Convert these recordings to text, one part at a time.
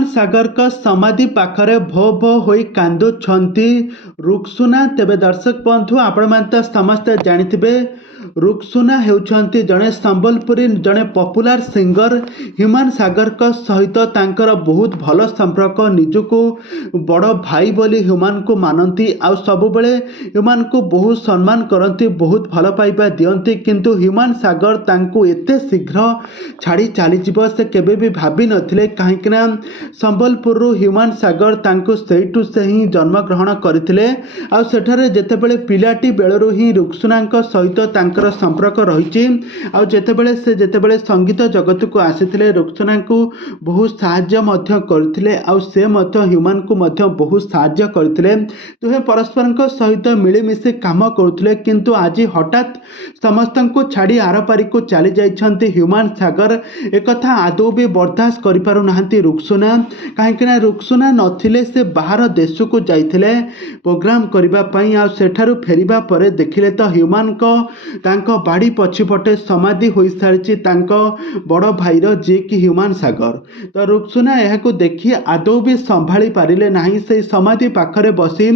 ହ୍ୟୁମାନ ସାଗରଙ୍କ ସମାଧି ପାଖରେ ଭୋ ଭୋ ହୋଇ କାନ୍ଦୁଛନ୍ତି ରୁକ୍ସୁନା। ତେବେ ଦର୍ଶକ ବନ୍ଧୁ, ଆପଣମାନେ ତ ସମସ୍ତେ ଜାଣିଥିବେ ରୁକ୍ସୁନା ହେଉଛନ୍ତି ଜଣେ ସମ୍ବଲପୁରୀ ଜଣେ ପପୁଲାର ସିଙ୍ଗର। ହ୍ୟୁମାନ ସାଗରଙ୍କ ସହିତ ତାଙ୍କର ବହୁତ ଭଲ ସମ୍ପର୍କ, ନିଜକୁ ବଡ଼ ଭାଇ ବୋଲି ହ୍ୟୁମାନଙ୍କୁ ମାନନ୍ତି ଆଉ ସବୁବେଳେ ହ୍ୟୁମାନଙ୍କୁ ବହୁତ ସମ୍ମାନ କରନ୍ତି, ବହୁତ ଭଲ ପାଇବା ଦିଅନ୍ତି। କିନ୍ତୁ ହ୍ୟୁମାନ ସାଗର ତାଙ୍କୁ ଏତେ ଶୀଘ୍ର ଛାଡ଼ି ଚାଲିଯିବ ସେ କେବେ ବି ଭାବିନଥିଲେ, କାହିଁକିନା ସମ୍ବଲପୁରରୁ ହ୍ୟୁମାନ ସାଗର ତାଙ୍କୁ ସେଇଠୁ ସେ ହିଁ ଜନ୍ମଗ୍ରହଣ କରିଥିଲେ ଆଉ ସେଠାରେ ଯେତେବେଳେ ପିଲାଟି ବେଳରୁ ହିଁ ରୁକ୍ସୁନାଙ୍କ ସହିତ ତାଙ୍କର ସମ୍ପର୍କ ରହିଛି। ଆଉ ଯେତେବେଳେ ସଙ୍ଗୀତ ଜଗତକୁ ଆସିଥିଲେ ରୁକ୍ସୁନାଙ୍କୁ ବହୁତ ସାହାଯ୍ୟ ମଧ୍ୟ କରିଥିଲେ ଆଉ ସେ ମଧ୍ୟ ହ୍ୟୁମାନଙ୍କୁ ମଧ୍ୟ ବହୁତ ସାହାଯ୍ୟ କରିଥିଲେ। ଦୁହେଁ ପରସ୍ପରଙ୍କ ସହିତ ମିଳିମିଶି କାମ କରୁଥିଲେ, କିନ୍ତୁ ଆଜି ହଠାତ୍ ସମସ୍ତଙ୍କୁ ଛାଡ଼ି ଆରପାରିକୁ ଚାଲି ଯାଇଛନ୍ତି ହ୍ୟୁମାନ ସାଗର। ଏକଥା ଆଦୌ ବି ବରଦାସ୍ତ କରିପାରୁନାହାନ୍ତି ରୁକ୍ସୁନା, କାହିଁକିନା ରୁକ୍ସୁନା ନଥିଲେ ସେ ବାହାର ଦେଶକୁ ଯାଇଥିଲେ ପ୍ରୋଗ୍ରାମ କରିବା ପାଇଁ ଆଉ ସେଠାରୁ ଫେରିବା ପରେ ଦେଖିଲେ ତ ହ୍ୟୁମାନଙ୍କ ତାଙ୍କ ବାଡ଼ି ପଛପଟେ ସମାଧି ହୋଇସାରିଛି ତାଙ୍କ ବଡ଼ ଭାଇର, ଯିଏକି ହ୍ୟୁମାନ ସାଗର। ତ ରୁକ୍ସୁନା ଏହାକୁ ଦେଖି ଆଦୌ ବି ସମ୍ଭାଳି ପାରିଲେ ନାହିଁ, ସେଇ ସମାଧି ପାଖରେ ବସି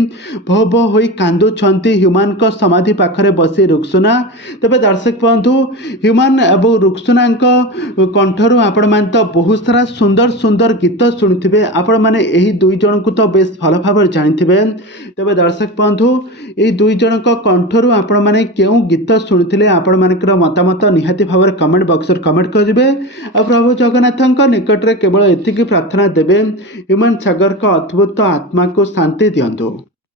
ଭୋ ଭୋ ହୋଇ କାନ୍ଦୁଛନ୍ତି ହ୍ୟୁମାନଙ୍କ ସମାଧି ପାଖରେ ବସି ରୁକ୍ସୁନା। ତେବେ ଦର୍ଶକ ବନ୍ଧୁ, ହ୍ୟୁମାନ ଏବଂ ରୁକ୍ସୁନାଙ୍କ କଣ୍ଠରୁ ଆପଣମାନେ ତ ବହୁତ ସାରା ସୁନ୍ଦର ସୁନ୍ଦର ଗୀତ ଶୁଣିଥିବେ, ଆପଣମାନେ ଏହି ଦୁଇ ଜଣଙ୍କୁ ତ ବେଶ ଭଲ ଭାବରେ ଜାଣିଥିବେ। ତେବେ ଦର୍ଶକ ବନ୍ଧୁ, ଏହି ଦୁଇ ଜଣଙ୍କ କଣ୍ଠରୁ ଆପଣମାନେ କେଉଁ ଗୀତ ଶୁଣିଥିଲେ ଆପଣମାନଙ୍କର ମତାମତ ନିହାତି ଭାବରେ କମେଣ୍ଟ ବକ୍ସରେ କମେଣ୍ଟ କରିବେ। ଆଉ ପ୍ରଭୁ ଜଗନ୍ନାଥଙ୍କ ନିକଟରେ କେବଳ ଏତିକି ପ୍ରାର୍ଥନା ଦେବେ, ହ୍ୟୁମାନ ସାଗରଙ୍କ ଅଦ୍ଭୁତ ଆତ୍ମାକୁ ଶାନ୍ତି ଦିଅନ୍ତୁ।